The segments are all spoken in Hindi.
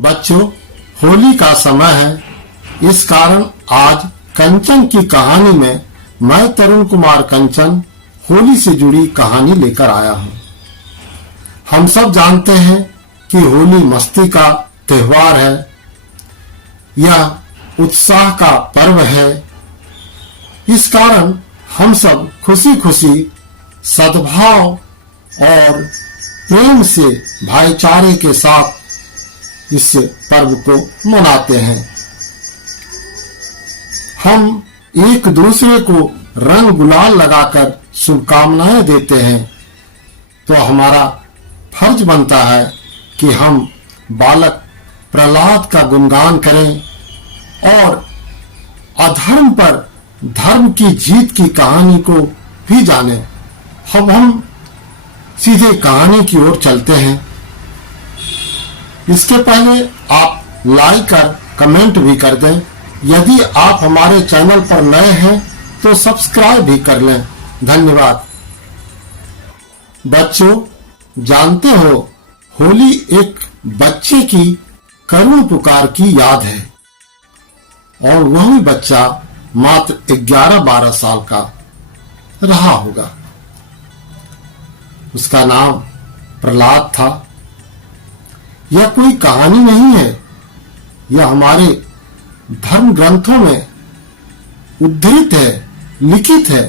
बच्चों, होली का समय है। इस कारण आज कंचन की कहानी में मैं तरुण कुमार कंचन होली से जुड़ी कहानी लेकर आया हूँ। हम सब जानते हैं कि होली मस्ती का त्योहार है। यह उत्साह का पर्व है। इस कारण हम सब खुशी खुशी सद्भाव और प्रेम से भाईचारे के साथ इस पर्व को मनाते हैं। हम एक दूसरे को रंग गुलाल लगाकर शुभकामनाएं देते हैं। तो हमारा फर्ज बनता है कि हम बालक प्रहलाद का गुणगान करें और अधर्म पर धर्म की जीत की कहानी को भी जानें। अब हम सीधे कहानी की ओर चलते हैं। इसके पहले आप लाइक और कमेंट भी कर दें। यदि आप हमारे चैनल पर नए हैं तो सब्सक्राइब भी कर लें। धन्यवाद। बच्चों, जानते हो होली एक बच्चे की करुण पुकार की याद है और वही बच्चा मात्र 11-12 साल का रहा होगा। उसका नाम प्रहलाद था। यह कोई कहानी नहीं है, यह हमारे धर्म ग्रंथों में उद्धृत है, लिखित है।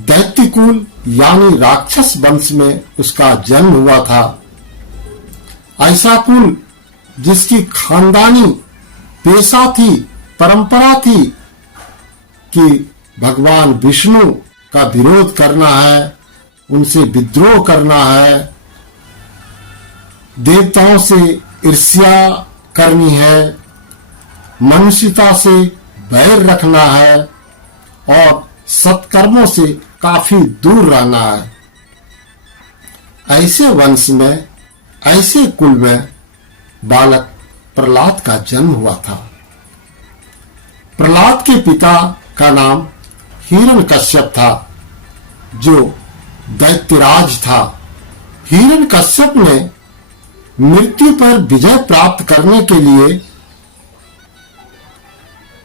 दैत्यकुल यानी राक्षस वंश में उसका जन्म हुआ था। ऐसा कुल जिसकी खानदानी पेशा थी, परंपरा थी कि भगवान विष्णु का विरोध करना है, उनसे विद्रोह करना है, देवताओं से ईर्ष्या करनी है, मनुष्यता से बैर रखना है और सत्कर्मों से काफी दूर रहना है। ऐसे वंश में, ऐसे कुल में बालक प्रहलाद का जन्म हुआ था। प्रहलाद के पिता का नाम हिरण्यकश्यप था, जो दैत्यराज था। हिरण्यकश्यप ने मृत्यु पर विजय प्राप्त करने के लिए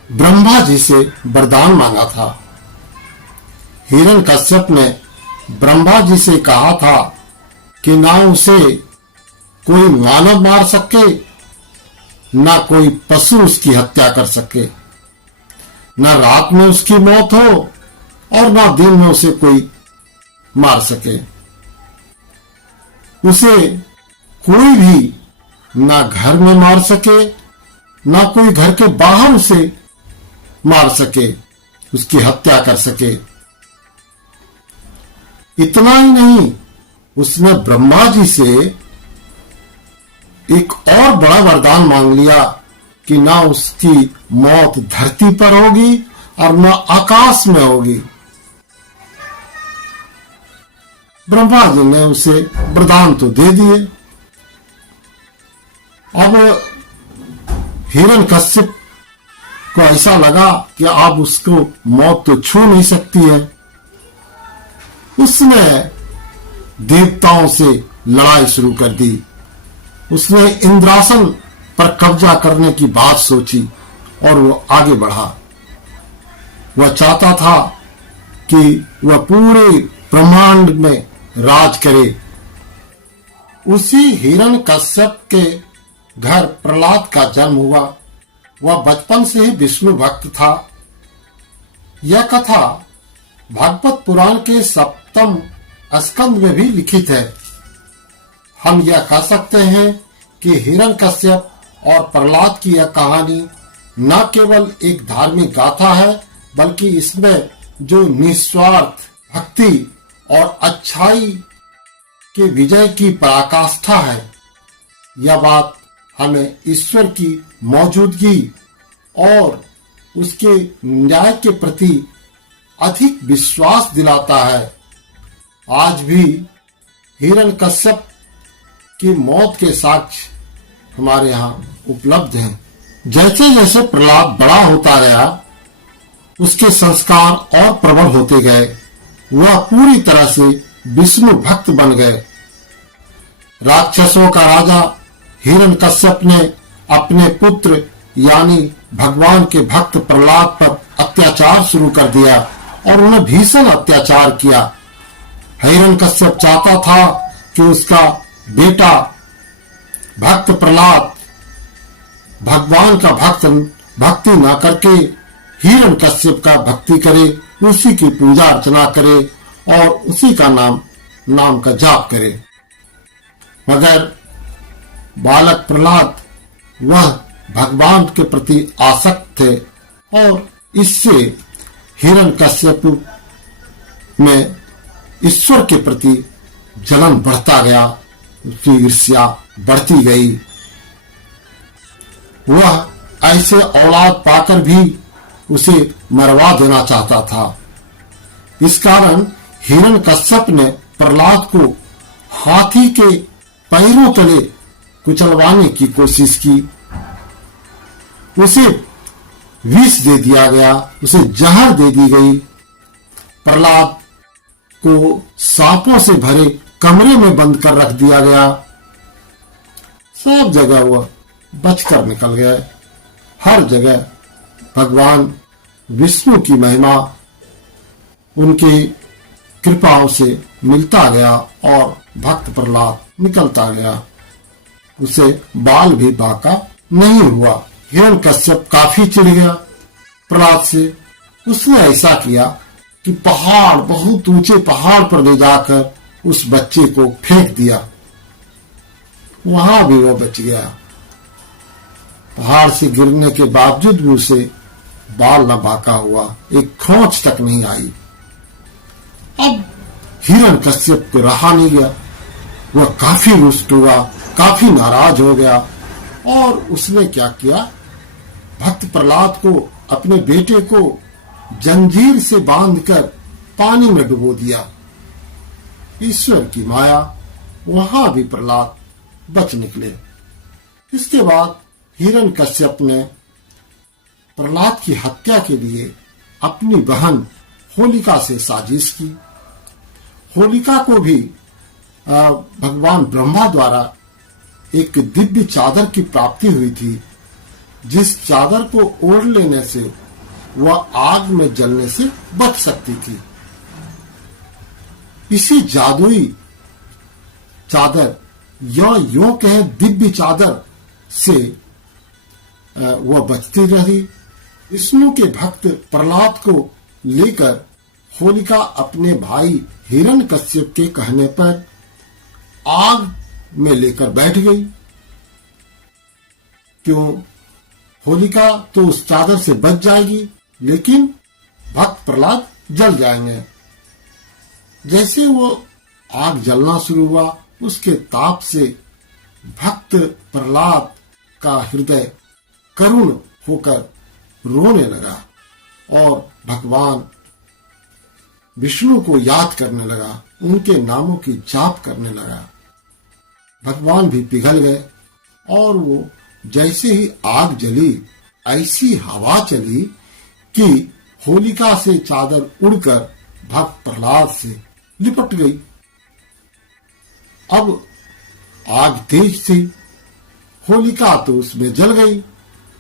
ब्रह्मा जी से वरदान मांगा था। हिरण्यकश्यप ने ब्रह्मा जी से कहा था कि ना उसे कोई मानव मार सके, ना कोई पशु उसकी हत्या कर सके, ना रात में उसकी मौत हो और ना दिन में उसे कोई मार सके। उसे कोई भी ना घर में मार सके, ना कोई घर के बाहर उसे मार सके, उसकी हत्या कर सके। इतना ही नहीं, उसने ब्रह्मा जी से एक और बड़ा वरदान मांग लिया कि ना उसकी मौत धरती पर होगी और ना आकाश में होगी। ब्रह्मा जी ने उसे वरदान तो दे दिए। अब हिरण्यकश्यप को ऐसा लगा कि अब उसको मौत तो छू नहीं सकती है। उसने देवताओं से लड़ाई शुरू कर दी। उसने इंद्रासन पर कब्जा करने की बात सोची और वो आगे बढ़ा। वह चाहता था कि वह पूरे ब्रह्मांड में राज करे। उसी हिरण्यकश्यप के घर प्रहलाद का जन्म हुआ। वह बचपन से ही विष्णु भक्त था। यह कथा भागवत पुराण के 7वें स्कंद में भी लिखित है। हम यह कह सकते हैं कि हिरण्यकश्यप और प्रहलाद की यह कहानी न केवल एक धार्मिक गाथा है, बल्कि इसमें जो निस्वार्थ भक्ति और अच्छाई के विजय की पराकाष्ठा है, यह बात हमें ईश्वर की मौजूदगी और उसके न्याय के प्रति अधिक विश्वास दिलाता है। आज भी हिरण्यकश्यप की मौत के साक्ष्य हमारे यहाँ उपलब्ध हैं। जैसे जैसे प्रहलाद बड़ा होता गया, उसके संस्कार और प्रबल होते गए। वह पूरी तरह से विष्णु भक्त बन गए। राक्षसों का राजा हिरण्यकश्यप ने अपने पुत्र यानी भगवान के भक्त प्रहलाद पर अत्याचार शुरू कर दिया और उन्हें भीषण अत्याचार किया। हिरण्यकश्यप चाहता था कि उसका बेटा भक्त प्रहलाद भगवान का भक्ति न करके हिरण्यकश्यप का भक्ति करे, उसी की पूजा अर्चना करे और उसी का नाम का जाप करे। मगर बालक प्रहलाद वह भगवान के प्रति आसक्त थे और इससे हिरण्यकश्यप में ईश्वर के प्रति जलन बढ़ता गया, उसकी ईर्ष्या बढ़ती गई। वह ऐसे औलाद पाकर भी उसे मरवा देना चाहता था। इस कारण हिरण्यकश्यप ने प्रहलाद को हाथी के पैरों तले कुचलवाने की कोशिश की। उसे विष दे दिया गया, उसे जहर दे दी गई। प्रहलाद को सांपों से भरे कमरे में बंद कर रख दिया गया। सब जगह वह बचकर निकल गए। हर जगह भगवान विष्णु की महिमा उनकी कृपाओं से मिलता गया और भक्त प्रहलाद निकलता गया। उसे बाल भी बाका नहीं हुआ। हिरण्यकश्यप काफी चिढ़ गया प्रहलाद से। उसने ऐसा किया कि बहुत ऊंचे पहाड़ पर ले जाकर उस बच्चे को फेंक दिया। वहां भी वह बच गया। पहाड़ से गिरने के बावजूद भी उसे बाल न बाका हुआ, एक खोंच तक नहीं आई। अब हिरण्यकश्यप को रहा नहीं गया। वह काफी रुष्ट हुआ, काफी नाराज हो गया और उसने क्या किया, भक्त प्रहलाद को, अपने बेटे को जंजीर से बांधकर पानी में डुबो दिया। ईश्वर की माया, वहां भी प्रहलाद बच निकले। इसके बाद हिरण्यकश्यप ने प्रहलाद की हत्या के लिए अपनी बहन होलिका से साजिश की। होलिका को भी भगवान ब्रह्मा द्वारा एक दिव्य चादर की प्राप्ति हुई थी, जिस चादर को ओढ़ लेने से वह आग में जलने से बच सकती थी। इसी जादुई चादर या यूं कहे दिव्य चादर से वह बचती रही। विष्णु के भक्त प्रहलाद को लेकर होलिका अपने भाई हिरण्यकश्यप के कहने पर आग में लेकर बैठ गई। क्यों? होलिका तो उस चादर से बच जाएगी, लेकिन भक्त प्रहलाद जल जाएंगे। जैसे वो आग जलना शुरू हुआ, उसके ताप से भक्त प्रहलाद का हृदय करुण होकर रोने लगा और भगवान विष्णु को याद करने लगा, उनके नामों की जाप करने लगा। भगवान भी पिघल गए और वो जैसे ही आग जली, ऐसी हवा चली कि होलिका से चादर उड़कर भक्त प्रहलाद से लिपट गई। अब आग तेज थी, होलिका तो उसमें जल गई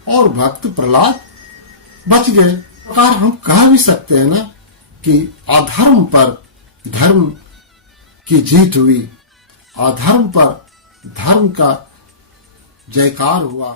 और भक्त प्रहलाद बच गए। प्रकार हम कह भी सकते हैं ना कि अधर्म पर धर्म की जीत हुई, अधर्म पर धर्म का जयकार हुआ।